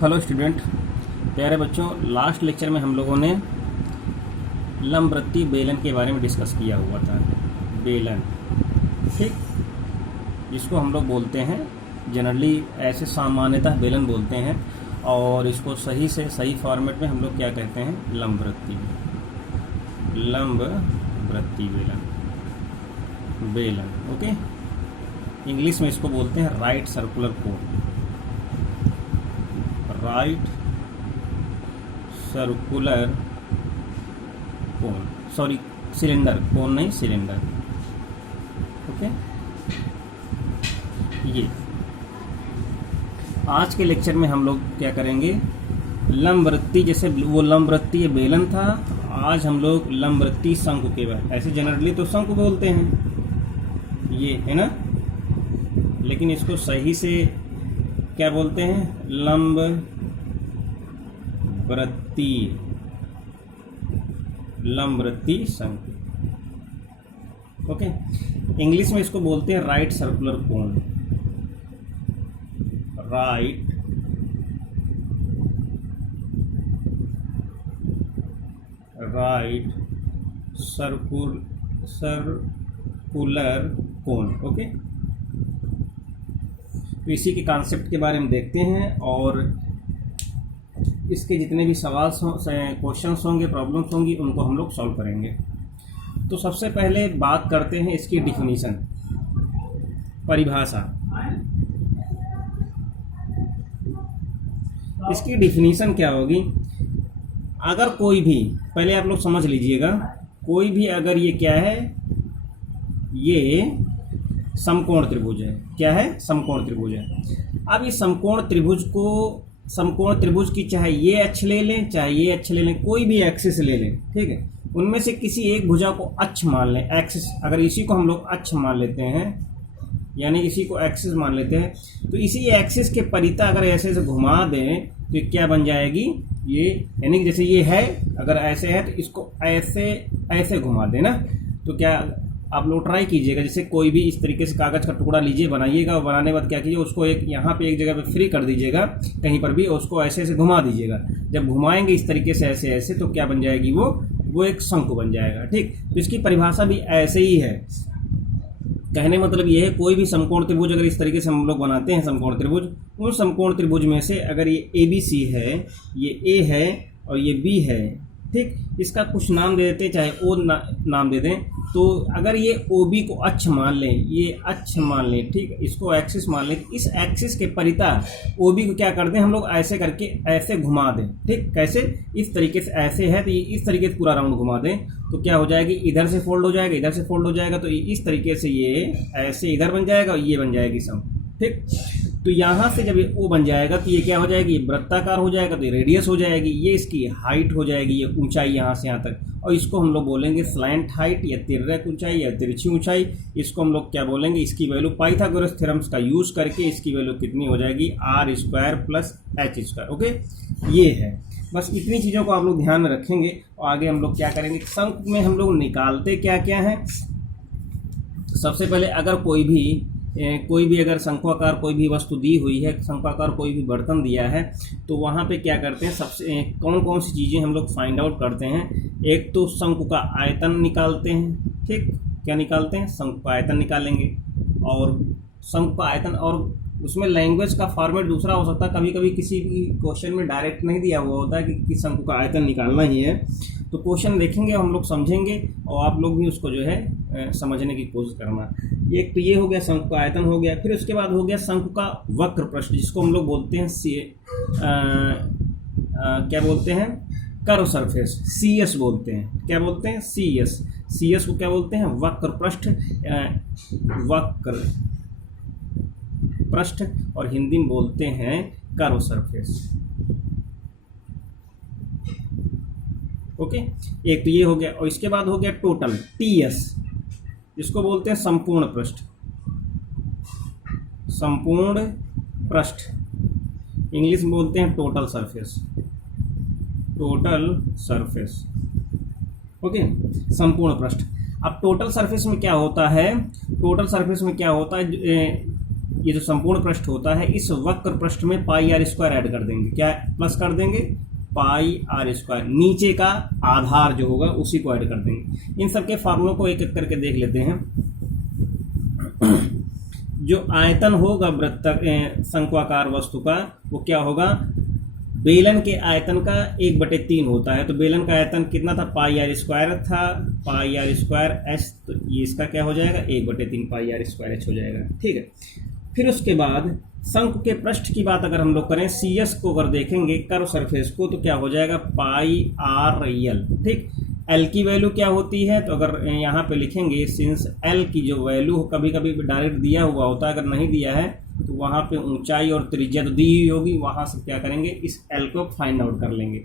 Hello student, प्यारे बच्चों। Last lecture में हम लोगों ने लंबवृत्तीय बेलन के बारे में डिस्कस किया हुआ था। बेलन, ठीक, जिसको हम लोग बोलते हैं जनरली ऐसे सामान्यतः बेलन बोलते हैं, और इसको सही से सही फॉर्मेट में हम लोग क्या कहते हैं, लंबवृत्तीय बेलन। ओके, इंग्लिश में इसको बोलते हैं right circular cone, right circular cone, sorry cylinder, cone नहीं सिलेंडर। ओके, ये आज के लेक्चर में हम लोग क्या करेंगे, लंबवृत्तीय, जैसे वो लंबवृत्तीय बेलन था, आज हम लोग लंबवृत्तीय शंकु के बारे, ऐसे जनरली तो शंकु बोलते हैं, ये है ना, लेकिन इसको सही से क्या बोलते हैं, लंबवृत्तीय शंकु। ओके, इंग्लिश में इसको बोलते हैं right circular cone, right circular कोन। ओके, तो इसी के कॉन्सेप्ट के बारे में देखते हैं, और इसके जितने भी सवाल क्वेश्चंस होंगे, प्रॉब्लम्स होंगी, उनको हम लोग सॉल्व करेंगे। तो सबसे पहले बात करते हैं इसकी डिफिनीशन, परिभाषा। इसकी डिफिनीशन क्या होगी, अगर कोई भी, पहले आप लोग समझ लीजिएगा, कोई भी अगर ये क्या है, ये समकोण त्रिभुज है। क्या है? समकोण त्रिभुज है। अब ये समकोण त्रिभुज को, समकोण त्रिभुज की चाहे ये अक्ष ले लें, चाहे ये अक्ष ले लें, कोई भी एक्सिस ले लें, ठीक है, उनमें से किसी एक भुजा को अक्ष मान लें, एक्सिस। अगर इसी को हम लोग अक्ष मान लेते हैं, यानी इसी को एक्सिस मान लेते हैं, तो इसी एक्सिस के परिता अगर ऐसे से घुमा दें तो ये क्या बन जाएगी, ये, यानी कि जैसे ये है, अगर ऐसे है तो इसको ऐसे ऐसे घुमा देना, तो क्या आप लोग ट्राई कीजिएगा, जैसे कोई भी इस तरीके से कागज़ का टुकड़ा लीजिए, बनाइएगा, और बनाने के बाद क्या कीजिए, उसको एक यहाँ पे एक जगह पे फ्री कर दीजिएगा, कहीं पर भी, उसको ऐसे ऐसे घुमा दीजिएगा। जब घुमाएंगे इस तरीके से ऐसे ऐसे, तो क्या बन जाएगी, वो एक शंकु बन जाएगा। ठीक, तो इसकी परिभाषा भी ऐसे ही है। कहने मतलब ये है, कोई भी समकोण त्रिभुज अगर इस तरीके से हम लोग बनाते हैं समकोण त्रिभुज, उन समकोण त्रिभुज में से अगर ये ABC है, ये A है और ये B है, ठीक, इसका कुछ नाम दे देते हैं, चाहे O नाम दे दें। तो अगर ये OB को अक्ष मान लें, ये अक्ष मान लें, ठीक, इसको एक्सिस मान लें, इस एक्सिस के परिता OB को क्या कर दें हम लोग, ऐसे करके ऐसे घुमा दें। ठीक, कैसे, इस तरीके से ऐसे है तो ये इस तरीके से पूरा राउंड घुमा दें, तो क्या हो जाएगी, इधर से फोल्ड हो जाएगा, इधर से फोल्ड हो जाएगा, तो इस तरीके से ये ऐसे इधर बन जाएगा और ये बन जाएगी शंकु। ठीक, तो यहाँ से जब ये O बन जाएगा तो ये क्या हो जाएगी, ये वृत्ताकार हो जाएगा, तो ये रेडियस हो जाएगी, ये इसकी हाइट हो जाएगी, ये ऊंचाई यहाँ से यहाँ तक, और इसको हम लोग बोलेंगे स्लैंट हाइट या तिर्यक ऊंचाई या तिरछी ऊंचाई। इसको हम लोग क्या बोलेंगे, इसकी वैल्यू पाइथागोरस थ्योरम्स का यूज़ करके इसकी वैल्यू कितनी हो जाएगी, r² + h²। ओके, ये है, बस इतनी चीज़ों को आप लोग ध्यान में रखेंगे, और आगे हम लोग क्या करेंगे, शंकु में हम लोग निकालते क्या क्या है। सबसे पहले अगर कोई भी अगर शंक्वाकार कोई भी वस्तु दी हुई है, शंक्वाकार कोई भी बर्तन दिया है, तो वहाँ पे क्या करते हैं, सबसे कौन कौन सी चीज़ें हम लोग फाइंड आउट करते हैं। एक तो शंकु का आयतन निकालते हैं, ठीक, क्या निकालते हैं, शंकु का आयतन निकालेंगे, और शंकु का आयतन, और उसमें लैंग्वेज का फॉर्मेट दूसरा हो सकता है, कभी कभी किसी भी क्वेश्चन में डायरेक्ट नहीं दिया हुआ होता है कि शंकु का आयतन निकालना ही है, तो क्वेश्चन देखेंगे, हम लोग समझेंगे, और आप लोग भी उसको जो है समझने की कोशिश करना। एक तो ये हो गया, शंकु का आयतन हो गया, फिर उसके बाद हो गया शंकु का वक्र पृष्ठ, जिसको हम लोग बोलते हैं क्या बोलते हैं, कर्व सरफेस, CS बोलते हैं। क्या बोलते हैं, CS को क्या बोलते हैं, वक्र पृष्ठ, वक्र पृष्ठ, और हिंदी में बोलते हैं कर्व सरफेस। ओके, एक तो ये हो गया, और इसके बाद हो गया टोटल, TS, जिसको बोलते हैं संपूर्ण पृष्ठ, संपूर्ण पृष्ठ, इंग्लिश में बोलते हैं total surface, total surface. Okay, संपूर्ण पृष्ठ। अब टोटल सरफेस में क्या होता है, टोटल सरफेस में क्या होता है, ये जो संपूर्ण पृष्ठ होता है इस वक्र पृष्ठ में पाई आर स्क्वायर ऐड कर देंगे। क्या प्लस कर देंगे? पाई आर स्क्वायर, नीचे का आधार जो होगा उसी को ऐड कर देंगे। इन सब के फार्मूलों को एक एक करके देख लेते हैं। जो आयतन होगा वृत्त शंक्वाकार वस्तु का वो क्या होगा? बेलन के आयतन का 1/3 होता है। तो बेलन का आयतन कितना था? पाई आर स्क्वायर था, पाई आर स्क्वायर एच। तो ये इसका क्या हो जाएगा? 1/3 पाई आर स्क्वायर एच हो जाएगा। ठीक है। फिर उसके बाद शंकु के पृष्ठ की बात अगर हम लोग करें, सी एस को अगर देखेंगे कर्व सरफेस को, तो क्या हो जाएगा? Pi r L. ठीक। एल की वैल्यू क्या होती है? तो अगर यहाँ पे लिखेंगे, सिंस एल की जो वैल्यू कभी कभी डायरेक्ट दिया हुआ होता है, अगर नहीं दिया है तो वहाँ पे ऊंचाई और त्रिज्या तो दी हुई होगी, वहाँ से क्या करेंगे? इस एल को फाइंड आउट कर लेंगे।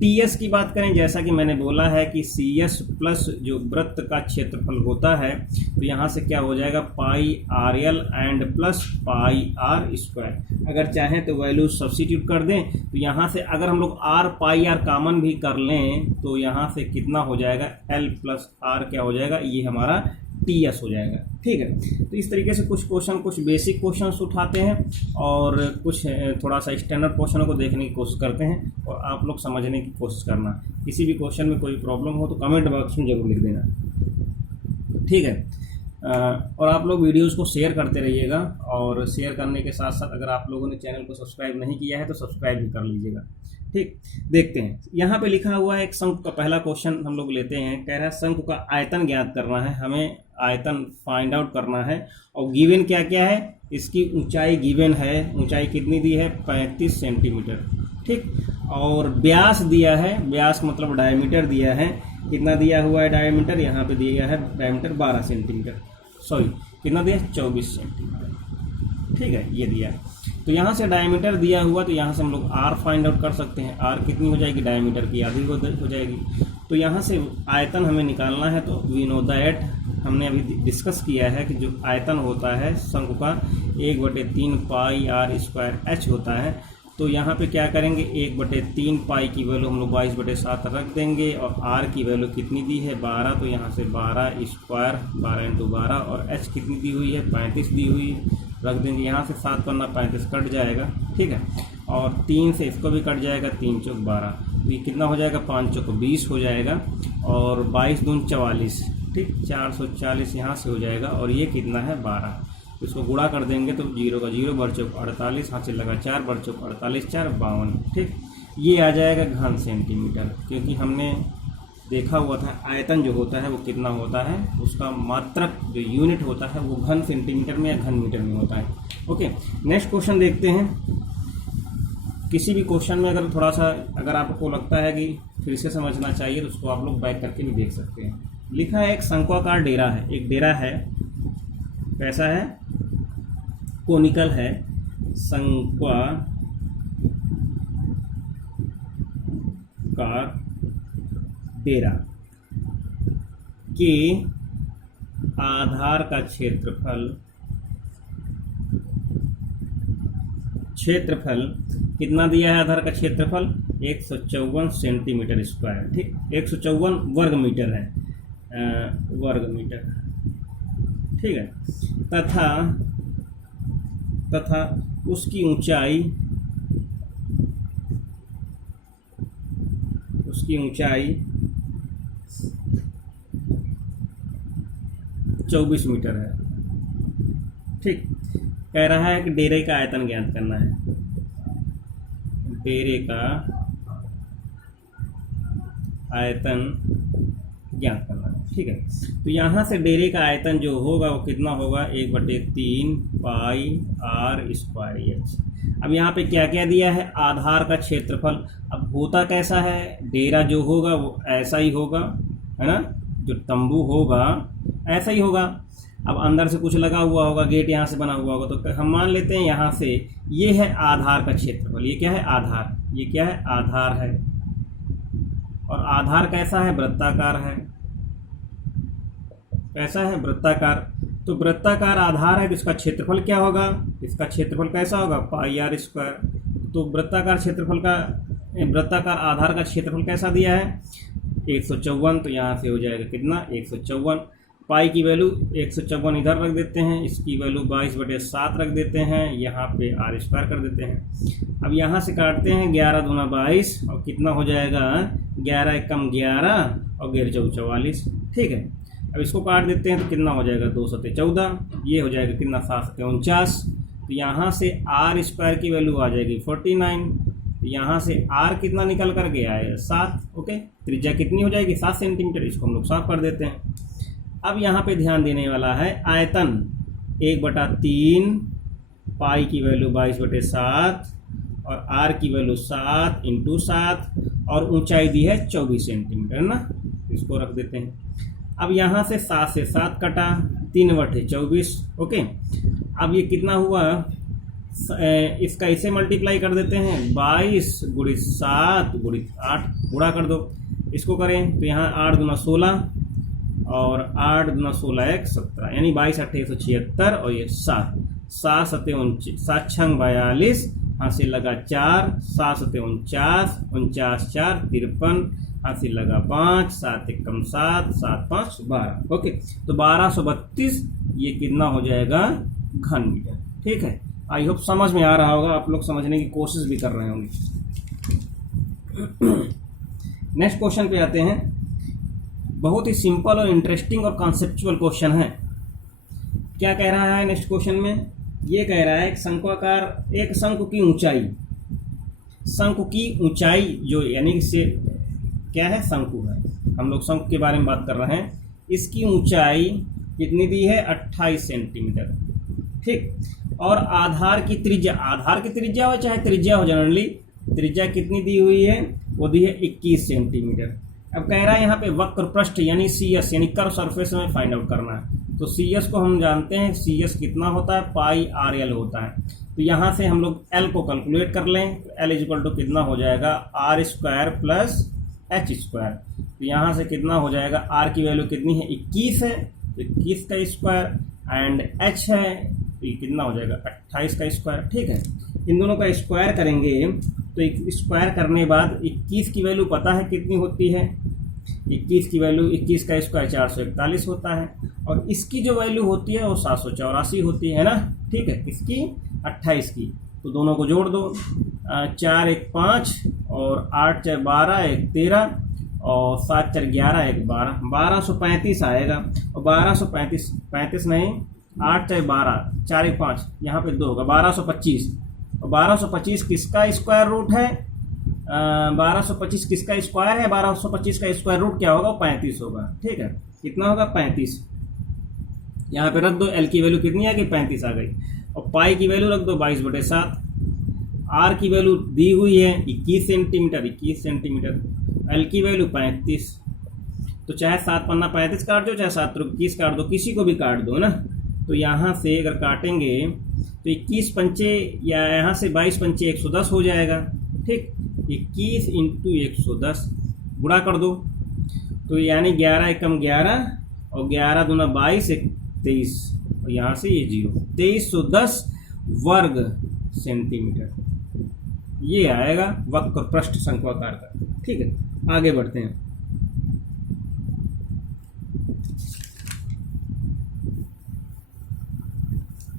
टी एस की बात करें, जैसा कि मैंने बोला है कि सी एस प्लस जो वृत्त का क्षेत्रफल होता है, तो यहाँ से क्या हो जाएगा? Pi r l and plus pi r square. अगर चाहें तो वैल्यू सब्स्टिट्यूट कर दें, तो यहाँ से अगर हम लोग आर पाई आर कॉमन भी कर लें तो यहाँ से कितना हो जाएगा? एल प्लस आर क्या हो जाएगा? ये हमारा टी एस हो जाएगा। ठीक है। तो इस तरीके से कुछ क्वेश्चन, कुछ बेसिक क्वेश्चंस उठाते हैं और कुछ थोड़ा सा स्टैंडर्ड क्वेश्चनों को देखने की कोशिश करते हैं और आप लोग समझने की कोशिश करना। किसी भी क्वेश्चन में कोई प्रॉब्लम हो तो कमेंट बॉक्स में जरूर लिख देना। ठीक है। और आप लोग वीडियोस को शेयर करते रहिएगा और शेयर करने के साथ साथ अगर आप लोगों ने चैनल को सब्सक्राइब नहीं किया है तो सब्सक्राइब भी कर लीजिएगा। ठीक। देखते हैं, यहाँ पे लिखा हुआ है एक शंकु का पहला क्वेश्चन हम लोग लेते हैं। कह रहा है शंकु का आयतन ज्ञात करना है, हमें आयतन फाइंड आउट करना है और गिवन क्या क्या है? इसकी ऊंचाई गिवन है, ऊंचाई कितनी दी है? 35 सेंटीमीटर। ठीक। और व्यास दिया है, व्यास मतलब डायमीटर दिया है। कितना दिया हुआ है डायमीटर? यहाँ पे दिया है डायमीटर 12 सेंटीमीटर, सॉरी कितना दिया? 24 सेंटीमीटर। ठीक है, ये दिया। तो यहाँ से डायमीटर दिया हुआ, तो यहाँ से हम लोग आर फाइंड आउट कर सकते हैं। आर कितनी हो जाएगी? डायमीटर की आधी हो जाएगी। तो यहाँ से आयतन हमें निकालना है। तो वी नो दैट, हमने अभी डिस्कस किया है कि जो आयतन होता है शंकु का 1/3 पाई आर स्क्वायर एच होता है। तो यहाँ पे क्या करेंगे? 1/3 पाई की वैल्यू हम लोग 22/7 रख देंगे और आर की वैल्यू कितनी दी है? 12। तो यहाँ से 12 स्क्वायर, 12 × 12, और एच कितनी दी हुई है? 35 दी हुई है, रख देंगे। यहाँ से 7 पन्ना 35 कट जाएगा। ठीक है। और 3 से इसको भी कट जाएगा, 3 चौक 12। तो ये कितना हो जाएगा? 5 चौक 20 हो जाएगा और 22 दून 44। ठीक, 440 यहाँ से हो जाएगा और ये कितना है? 12। इसको गुणा कर देंगे तो 0 का 0, बर चौक 48, हाथ से लगा 4, बर चौक 48, 4 52। ठीक, ये आ जाएगा घन सेंटीमीटर, क्योंकि हमने देखा हुआ था आयतन जो होता है वो कितना होता है, उसका मात्रक जो यूनिट होता है वो घन सेंटीमीटर में या घन मीटर में होता है। ओके, नेक्स्ट क्वेश्चन देखते हैं। किसी भी क्वेश्चन में अगर थोड़ा सा अगर आपको लगता है कि फिर से समझना चाहिए तो उसको आप लोग बैक करके भी देख सकते हैं। लिखा है एक शंक्वाकार डेरा है, एक डेरा है, कैसा है? कोनिकल है, शंक्वाकार डेरा के आधार का क्षेत्रफल कितना दिया है? आधार का क्षेत्रफल 154 सेंटीमीटर स्क्वायर। ठीक, 154 वर्ग मीटर है, वर्ग मीटर। ठीक है, तथा उसकी ऊंचाई 24 मीटर है। ठीक, कह रहा है कि डेरे का आयतन ज्ञात करना है, डेरे का आयतन ज्ञात करना है। ठीक है, तो यहाँ से डेरे का आयतन जो होगा वो कितना होगा? 1/3 पाई आर स्क्वायर एच। अब यहाँ पे क्या क्या दिया है? आधार का क्षेत्रफल। अब होता कैसा है? डेरा जो होगा वो ऐसा ही होगा, है ना, जो तंबू होगा ऐसा ही होगा। अब अंदर से कुछ लगा हुआ होगा, गेट यहाँ से बना हुआ होगा, तो हम मान लेते हैं यहाँ से ये है आधार का क्षेत्रफल। ये क्या है? आधार। ये क्या है? आधार है। और आधार कैसा है? वृत्ताकार है। कैसा है? वृत्ताकार। तो वृत्ताकार आधार है तो इसका क्षेत्रफल क्या होगा? इसका क्षेत्रफल कैसा होगा? पाई आर स्क्वायर। तो वृत्ताकार क्षेत्रफल का, वृत्ताकार आधार का क्षेत्रफल कैसा दिया है? 154। तो यहाँ से हो जाएगा कितना? 154। पाई की वैल्यू 154 इधर रख देते हैं, इसकी वैल्यू 22/7 रख देते हैं, यहाँ पे आर स्क्वायर कर देते हैं। अब यहाँ से काटते हैं 11 दूना 22 और कितना हो जाएगा 11 एकम 11 और 11 चौक 44। ठीक है, अब इसको काट देते हैं तो कितना हो जाएगा 2 सत्ते 14, ये हो जाएगा कितना 7 सत्ते 49। तो यहाँ से आर स्क्वायर की वैल्यू आ जाएगी 49। तो यहाँ से आर कितना निकल कर गया है 7। ओके, त्रिज्या कितनी हो जाएगी 7 सेंटीमीटर, इसको हम लोग साफ कर देते हैं। अब यहाँ पे ध्यान देने वाला है आयतन 1/3, पाई की वैल्यू 22/7 और आर की वैल्यू 7 × 7 और ऊंचाई दी है 24 सेंटीमीटर ना, इसको रख देते हैं। अब यहाँ से 7 से 7 कटा 3/24। ओके, अब ये कितना हुआ, इसका इसे मल्टीप्लाई कर देते हैं 22 × 7 × 8 गुणा कर दो। इसको करें तो यहाँ 8 दूना 16 और 8 दूना 16 1 17, यानी 22 8 176 और ये 7 7 7 7 6 42, यहाँ से लगा 4 7 7 49 49 4 53, यहाँ से लगा 5 7 एकम 7 7 5 12। ओके, तो 1232 ये कितना हो जाएगा घन मीटर। ठीक है, आई होप समझ में आ रहा होगा, आप लोग समझने की कोशिश भी कर रहे होंगे। नेक्स्ट क्वेश्चन पे आते हैं। बहुत ही सिंपल और इंटरेस्टिंग और कॉन्सेप्चुअल क्वेश्चन है। क्या कह रहा है नेक्स्ट क्वेश्चन में, ये कह रहा है शंक्वाकार एक शंकु की ऊंचाई, शंकु की ऊंचाई जो यानी से क्या है शंकु है, हम लोग शंकु के बारे में बात कर रहे हैं। इसकी ऊंचाई कितनी दी है 28 सेंटीमीटर। ठीक, और आधार की त्रिज्या हो चाहे त्रिज्या हो, जनरली त्रिज्या कितनी दी हुई है, वो दी है 21 सेंटीमीटर। अब कह रहा है यहाँ पे वक्र पृष्ठ यानी सी एस यानी कर्व सरफेस में फाइंड आउट करना है। तो सी एस को हम जानते हैं, सी एस कितना होता है पाई आर एल होता है। तो यहाँ से हम लोग एल को कैलकुलेट कर लें, तो एल इक्वल टू कितना हो जाएगा R square plus H square. तो यहाँ से कितना हो जाएगा, आर की वैल्यू कितनी है 21 है, तो 21 का स्क्वायर एंड एच है तो ये कितना हो जाएगा 28 का स्क्वायर। ठीक है, इन दोनों का स्क्वायर करेंगे तो स्क्वायर करने बाद 21 की वैल्यू पता है कितनी होती है, 21 की वैल्यू 21 का स्क्वायर 441 होता है, और इसकी जो वैल्यू होती है वो 784 होती है ना। ठीक है, इसकी 28 की, तो दोनों को जोड़ दो, 4 1 5 और 8 4 12 1 13 और 7 4 11 1 12, 1235 आएगा। और 1235 नहीं, 8 4 12 4 1 5, यहाँ पे 2 होगा 1225। और 1225 किसका स्क्वायर रूट है, 1225 किसका स्क्वायर है, 1225 का स्क्वायर रूट क्या होगा 35 होगा। ठीक है, कितना होगा 35, यहाँ पे रख दो, एल की वैल्यू कितनी आ गई 35 आ गई, और पाई की वैल्यू रख दो 22/7, आर की वैल्यू दी हुई है 21 सेंटीमीटर, एल की वैल्यू 35। तो चाहे 7 पन्ना 35 काट दो, चाहे 7 21 काट दो, किसी को भी काट दो ना। तो यहाँ से अगर काटेंगे तो 21 पंचे या यहाँ से 22 पंचे 110 हो जाएगा। ठीक, 21 × 110 गुणा कर दो, तो यानी 11 एकम 11 और 11 दूना 22 1 23, और यहाँ से ये 0 2310 वर्ग सेंटीमीटर ये आएगा वक्र पृष्ठ शंक्वाकार का। ठीक है, आगे बढ़ते हैं।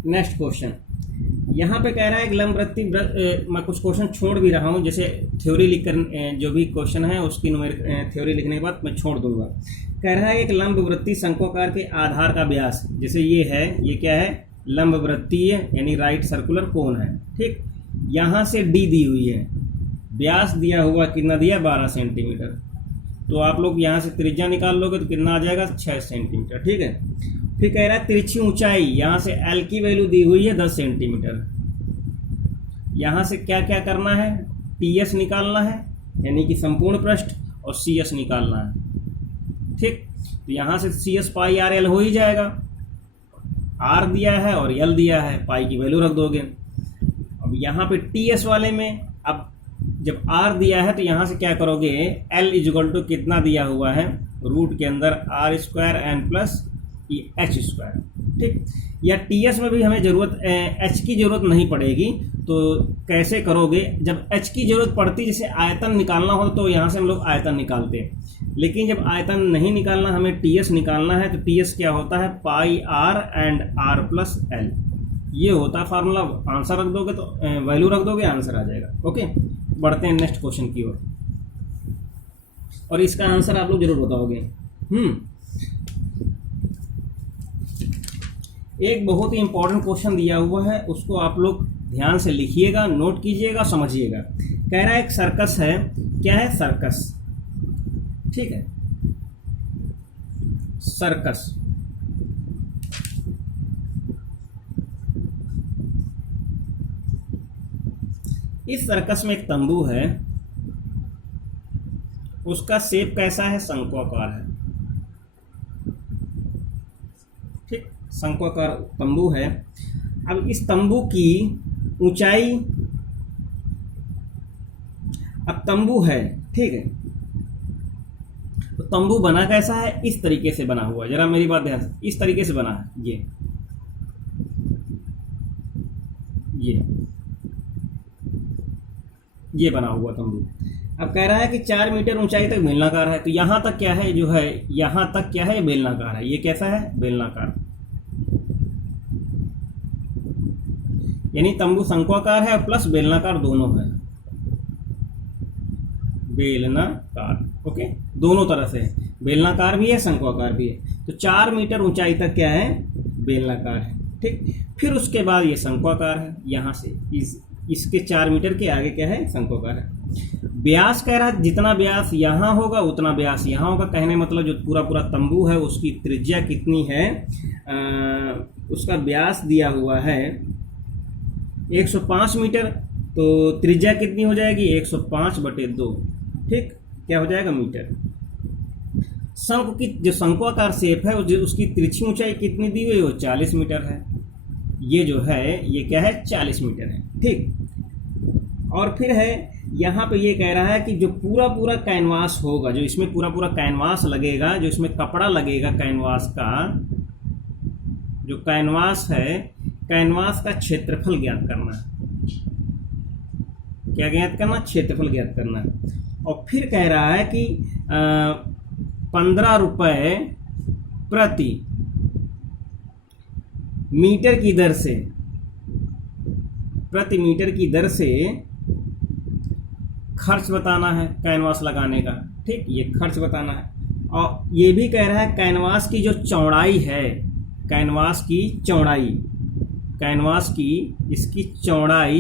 नेक्स्ट क्वेश्चन, यहाँ पे कह रहा है कि लंबवृत्ति, मैं कुछ क्वेश्चन छोड़ भी रहा हूँ, जैसे थ्योरी लिखकर जो भी क्वेश्चन है उसकी थ्योरी लिखने के बाद मैं छोड़ दूंगा। कह रहा है एक लंबवृत्ति शंक्वाकार के आधार का व्यास, जैसे ये है, ये क्या है लंबवृत्तीय यानी राइट सर्कुलर कोन है। ठीक, यहाँ से डी दी हुई है, व्यास दिया हुआ कितना दिया 12 सेंटीमीटर। तो आप लोग यहाँ से त्रिज्या निकाल लोगे तो कितना आ जाएगा 6 सेंटीमीटर। ठीक है, फिर कह रहा है तिरछी ऊंचाई, यहाँ से एल की वैल्यू दी हुई है 10 सेंटीमीटर। यहाँ से क्या क्या करना है, टी एस निकालना है यानी कि संपूर्ण पृष्ठ, और सी एस निकालना है। ठीक, तो यहाँ से सी एस पाई आर एल हो ही जाएगा, आर दिया है और एल दिया है, पाई की वैल्यू रख दोगे। अब यहाँ पे टी एस वाले में अब जब आर दिया है तो यहाँ से क्या करोगे, एल इक्वल टू कितना दिया हुआ है रूट के अंदर आर स्क्वायर एन प्लस एच स्क्वायर। ठीक, या टी एस में भी हमें ज़रूरत एच की ज़रूरत नहीं पड़ेगी, तो कैसे करोगे, जब h की ज़रूरत पड़ती, जैसे आयतन निकालना हो तो यहाँ से हम लोग आयतन निकालते हैं, लेकिन जब आयतन नहीं निकालना, हमें ts निकालना है, तो ts क्या होता है, पाई r and r plus L, ये होता है फार्मूला। आंसर रख दोगे तो वैल्यू रख दोगे, आंसर आ जाएगा। ओके, बढ़ते हैं नेक्स्ट क्वेश्चन की ओर, और इसका आंसर आप लोग जरूर बताओगे। एक बहुत ही इंपॉर्टेंट क्वेश्चन दिया हुआ है, उसको आप लोग ध्यान से लिखिएगा, नोट कीजिएगा, समझिएगा। कह रहा है एक सर्कस है, क्या है, सर्कस, ठीक है, सर्कस। इस सर्कस में एक तंबू है, उसका शेप कैसा है, शंक्वाकार है, ठीक, शंक्वाकार तंबू है। अब इस तंबू की ऊंचाई, अब तंबू है, ठीक है, तो तंबू बना कैसा है, इस तरीके से बना हुआ है, जरा मेरी बात ध्यान से, इस तरीके से बना है, ये बना हुआ तंबू। अब कह रहा है कि 4 मीटर ऊंचाई तक बेलनाकार है, तो यहाँ तक क्या है, जो है यहाँ तक क्या है, बेलनाकार है। ये कैसा है, बेलनाकार, यानी तंबू शंक्वाकार है प्लस बेलनाकार दोनों है, बेलनाकार। ओके, दोनों तरह से बेलनाकार भी है, शंक्वाकार भी है। तो 4 मीटर ऊंचाई तक क्या है, बेलनाकार है, ठीक। फिर उसके बाद ये शंक्वाकार है, यहाँ से इसके 4 मीटर के आगे क्या है, शंक्वाकार है। व्यास कह रहा है जितना व्यास यहाँ होगा उतना व्यास यहाँ होगा। कहने मतलब जो पूरा तंबू है उसकी त्रिज्या कितनी है, उसका व्यास दिया हुआ है 105 मीटर, तो त्रिज्या कितनी हो जाएगी, 105/2, ठीक, क्या हो जाएगा, मीटर। शंख की जो शंक्वाकार शेप है उसकी तिरछी ऊंचाई कितनी दी हुई है, वो 40 मीटर है। ये जो है ये क्या है, 40 मीटर है, ठीक। और फिर है यहाँ पे ये कह रहा है कि जो पूरा कैनवास होगा, जो इसमें पूरा कैनवास लगेगा, जो इसमें कपड़ा लगेगा कैनवास का, जो कैनवास है, कैनवास का क्षेत्रफल ज्ञात करना है। क्या ज्ञात करना, क्षेत्रफल ज्ञात करना है। और फिर कह रहा है कि 15 रुपये प्रति मीटर की दर से, प्रति मीटर की दर से खर्च बताना है कैनवास लगाने का, ठीक, ये खर्च बताना है। और ये भी कह रहा है कैनवास की जो चौड़ाई है, कैनवास की चौड़ाई, कैनवास की इसकी चौड़ाई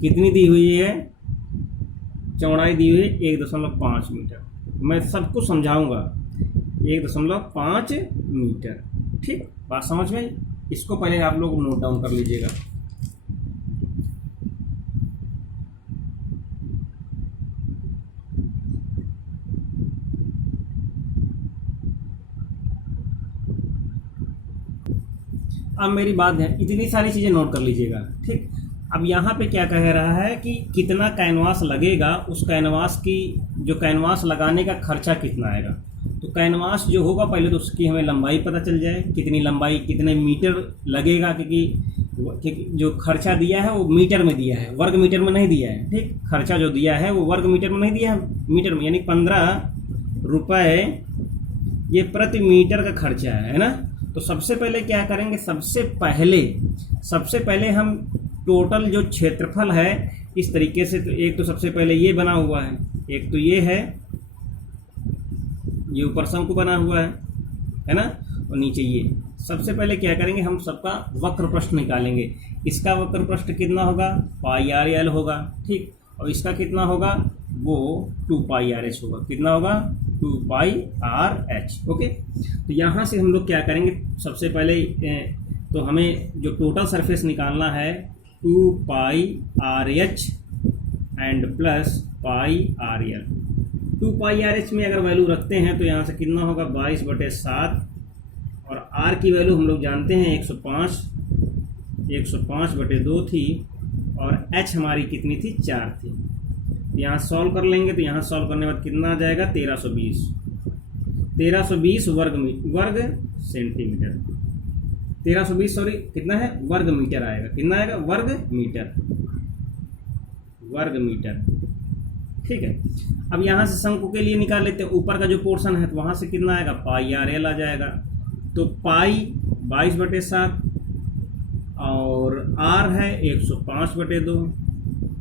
कितनी दी हुई है, चौड़ाई दी हुई है 1.5 मीटर। मैं सबको समझाऊंगा, 1.5 मीटर, ठीक, बात समझ में। इसको पहले आप लोग नोट डाउन कर लीजिएगा। अब मेरी बात है, इतनी सारी चीज़ें नोट कर लीजिएगा, ठीक। अब यहाँ पे क्या कह रहा है कि कितना कैनवास लगेगा, उस कैनवास की, जो कैनवास लगाने का खर्चा कितना आएगा। तो कैनवास जो होगा पहले तो उसकी हमें लंबाई पता चल जाए, कितनी लंबाई, कितने मीटर लगेगा, क्योंकि जो खर्चा दिया है वो मीटर में दिया है, वर्ग मीटर में नहीं दिया है, ठीक। खर्चा जो दिया है वो वर्ग मीटर में नहीं दिया है, मीटर में, यानी 15 रुपये ये प्रति मीटर का खर्चा है ना। तो सबसे पहले क्या करेंगे, सबसे पहले हम टोटल जो क्षेत्रफल है इस तरीके से, तो एक तो सबसे पहले ये बना हुआ है, एक तो ये है, ये ऊपर शंकु बना हुआ है ना, और नीचे ये। सबसे पहले क्या करेंगे, हम सबका वक्र पृष्ठ निकालेंगे। इसका वक्र पृष्ठ कितना होगा, πr/l होगा, ठीक। और इसका कितना होगा, वो 2πrh होगा। कितना होगा, 2πrh। ओके, तो यहाँ से हम लोग क्या करेंगे, सबसे पहले तो हमें जो टोटल सरफेस निकालना है 2πrh and plus πrl। 2πrh में अगर वैल्यू रखते हैं तो यहाँ से कितना होगा, 22/7, और r की वैल्यू हम लोग जानते हैं 105/2 थी, और h हमारी कितनी थी, 4 थी। यहाँ सॉल्व कर लेंगे, तो यहाँ सॉल्व करने के बाद कितना आ जाएगा, 1320 वर्ग सेंटीमीटर, 1320 सॉरी कितना है, वर्ग मीटर आएगा। कितना आएगा, वर्ग मीटर। वर्ग मीटर। ठीक है, अब यहाँ से शंकु के लिए निकाल लेते हैं, ऊपर का जो पोर्शन है तो वहाँ से कितना आएगा, पाई आर एल आ जाएगा। तो पाई 22/7 और आर है 105/2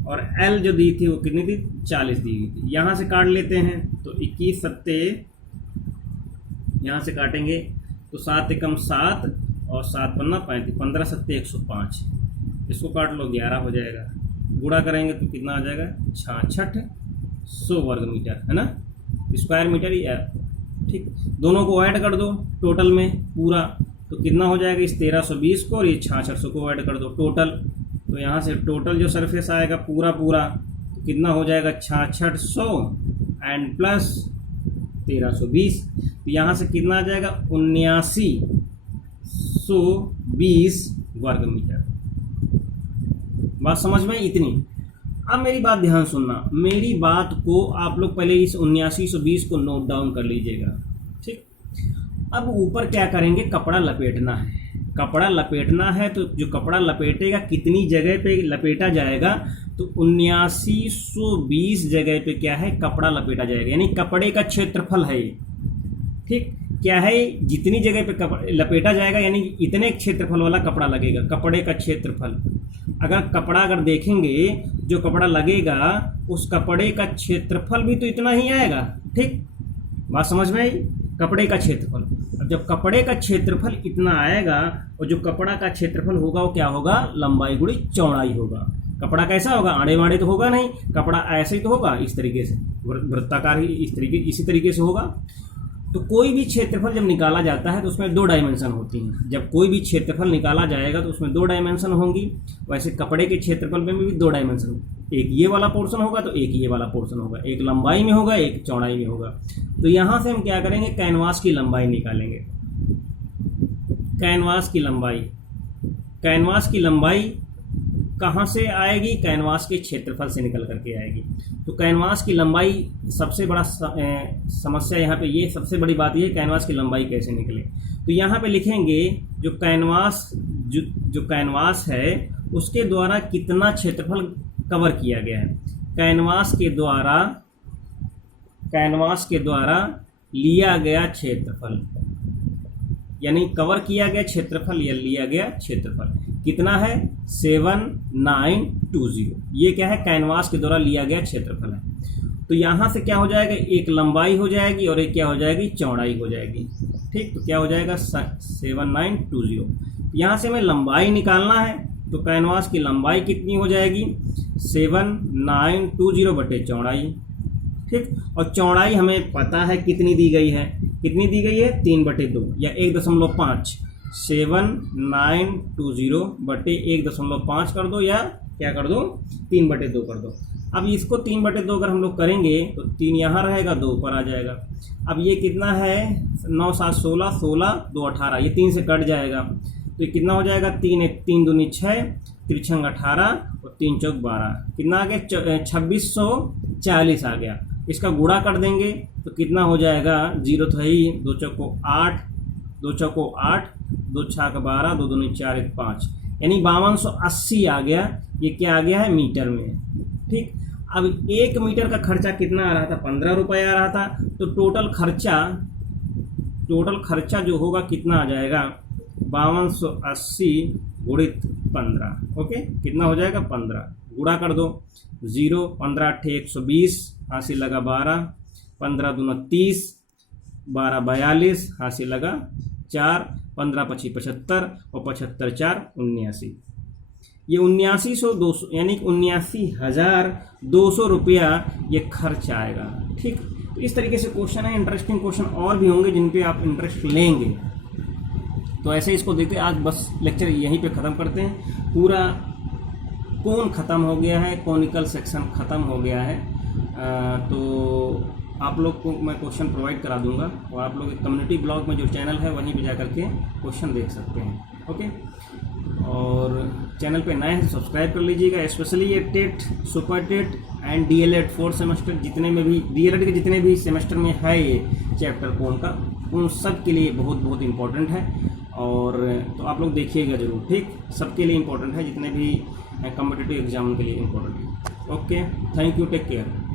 और एल जो दी थी वो कितनी थी, 40 दी गई थी। यहाँ से काट लेते हैं तो 21 सत्ते, यहाँ से काटेंगे तो 7 एकम 7 और 7 पन्ना 35, 15 सत्ते 105, इसको काट लो 11 हो जाएगा। गुणा करेंगे तो कितना आ जाएगा, 6600 वर्ग मीटर, है ना, स्क्वायर मीटर ही है। ठीक, दोनों को ऐड कर दो टोटल में पूरा, तो कितना हो जाएगा, इस 1320 को और ये 6600 को ऐड कर दो टोटल। तो यहाँ से टोटल जो सरफेस आएगा पूरा तो कितना हो जाएगा, 6600 एंड प्लस 1320, तो यहाँ से कितना आ जाएगा, 7920 वर्ग मीटर। बात समझ में इतनी। अब मेरी बात ध्यान सुनना, मेरी बात को आप लोग पहले इस 7920 को नोट डाउन कर लीजिएगा। ठीक, अब ऊपर क्या करेंगे, कपड़ा लपेटना है। कपड़ा लपेटना है तो जो कपड़ा लपेटेगा कितनी जगह पे लपेटा जाएगा, तो 7920 जगह पे क्या है, कपड़ा लपेटा जाएगा, यानी कपड़े का क्षेत्रफल है। ठीक, क्या है, जितनी जगह पे कपड़ा लपेटा जाएगा यानी इतने क्षेत्रफल वाला कपड़ा लगेगा, कपड़े का क्षेत्रफल। अगर देखेंगे जो कपड़ा लगेगा उस कपड़े का क्षेत्रफल भी तो इतना ही आएगा। ठीक, बात समझ में आई, कपड़े का क्षेत्रफल। अब जब कपड़े का क्षेत्रफल इतना आएगा और जो कपड़ा का क्षेत्रफल होगा वो क्या होगा, लंबाई गुणी चौड़ाई होगा। कपड़ा कैसा होगा, आड़े वाड़े तो होगा नहीं, कपड़ा ऐसे ही तो होगा, इस तरीके से वृत्ताकार ही इसी तरीके से होगा। तो कोई भी क्षेत्रफल जब निकाला जाता है तो उसमें 2 डायमेंशन होती हैं। जब कोई भी क्षेत्रफल निकाला जाएगा तो उसमें 2 डायमेंशन होंगी। वैसे कपड़े के क्षेत्रफल में भी 2 डायमेंशन, एक ये वाला पोर्शन होगा तो एक ये वाला पोर्शन होगा, एक लंबाई में होगा एक चौड़ाई में होगा। तो यहाँ से हम क्या करेंगे, कैनवास की लंबाई निकालेंगे। कैनवास की लंबाई कहाँ से आएगी, कैनवास के क्षेत्रफल से निकल करके आएगी। तो कैनवास की लंबाई सबसे बड़ा समस्या यहाँ पे, ये सबसे बड़ी बात ये, कैनवास की लंबाई कैसे निकले। तो यहाँ पे लिखेंगे जो कैनवास है उसके द्वारा कितना क्षेत्रफल कवर किया गया है। कैनवास के द्वारा लिया गया क्षेत्रफल, यानी कवर किया गया क्षेत्रफल या लिया गया क्षेत्रफल कितना है, 7920। ये क्या है, कैनवास के द्वारा लिया गया क्षेत्रफल है। तो यहाँ से क्या हो जाएगा, एक लंबाई हो जाएगी और एक क्या हो जाएगी, चौड़ाई हो जाएगी। ठीक, तो क्या हो जाएगा, 7920। यहाँ से हमें लंबाई निकालना है तो कैनवास की लंबाई कितनी हो जाएगी, 7920 बटे चौड़ाई। ठीक, और चौड़ाई हमें पता है कितनी दी गई है, 3/2 या 1.5। 7920 बटे 1.5 कर दो या क्या कर दो, 3/2 कर दो। अब इसको 3/2 अगर हम लोग करेंगे तो 3 यहाँ रहेगा, 2 ऊपर आ जाएगा। अब ये कितना है, 9 7 16, 16 2 18, ये 3 से कट जाएगा तो ये कितना हो जाएगा, 3 1 3 दूनी 6, 3 18 और 3 चौक 12, कितना आ गया, 2640 आ गया। इसका गुणा कर देंगे तो कितना हो जाएगा, 0 तो है ही, 2 चौको 8, 2 चौको 8, 2 छाक 12, 2 दूनी 4 1 5, यानी 5280 आ गया। ये क्या आ गया है, मीटर में। ठीक, अब 1 मीटर का खर्चा कितना आ रहा था, 15 रुपये आ रहा था। तो टोटल खर्चा जो होगा कितना आ जाएगा, 5280 गुणित 15। ओके, कितना हो जाएगा, 15। गुणा कर दो, 0 15 8 120, हासिल लगा 12, 15 दूना 30, 12 42, हासिल लगा 4, 15 25 75 और 75 4 79। ये 7900 यानी 79,200 रुपया ये खर्च आएगा। ठीक, तो इस तरीके से क्वेश्चन है। इंटरेस्टिंग क्वेश्चन और भी होंगे जिन पे आप इंटरेस्ट लेंगे। तो ऐसे इसको देखते आज बस लेक्चर यहीं पे ख़त्म करते हैं। पूरा कोन ख़त्म हो गया है, कॉनिकल सेक्शन ख़त्म हो गया है। तो आप लोग को मैं क्वेश्चन प्रोवाइड करा दूंगा और आप लोग कम्युनिटी ब्लॉग में जो चैनल है वहीं पे जा करके क्वेश्चन देख सकते हैं। ओके, और चैनल पे नए हैं तो सब्सक्राइब कर लीजिएगा। स्पेशली ये TET, super TET and DElEd 4 semester जितने में भी डीएलएड के जितने भी सेमेस्टर में है ये चैप्टर कोन का, उन सब के लिए बहुत बहुत इम्पोर्टेंट है। और तो आप लोग देखिएगा ज़रूर। ठीक, सबके लिए इम्पोर्टेंट है, जितने भी कॉम्पिटिटिव एग्जाम के लिए इम्पोर्टेंट है। Okay, thank you, take care.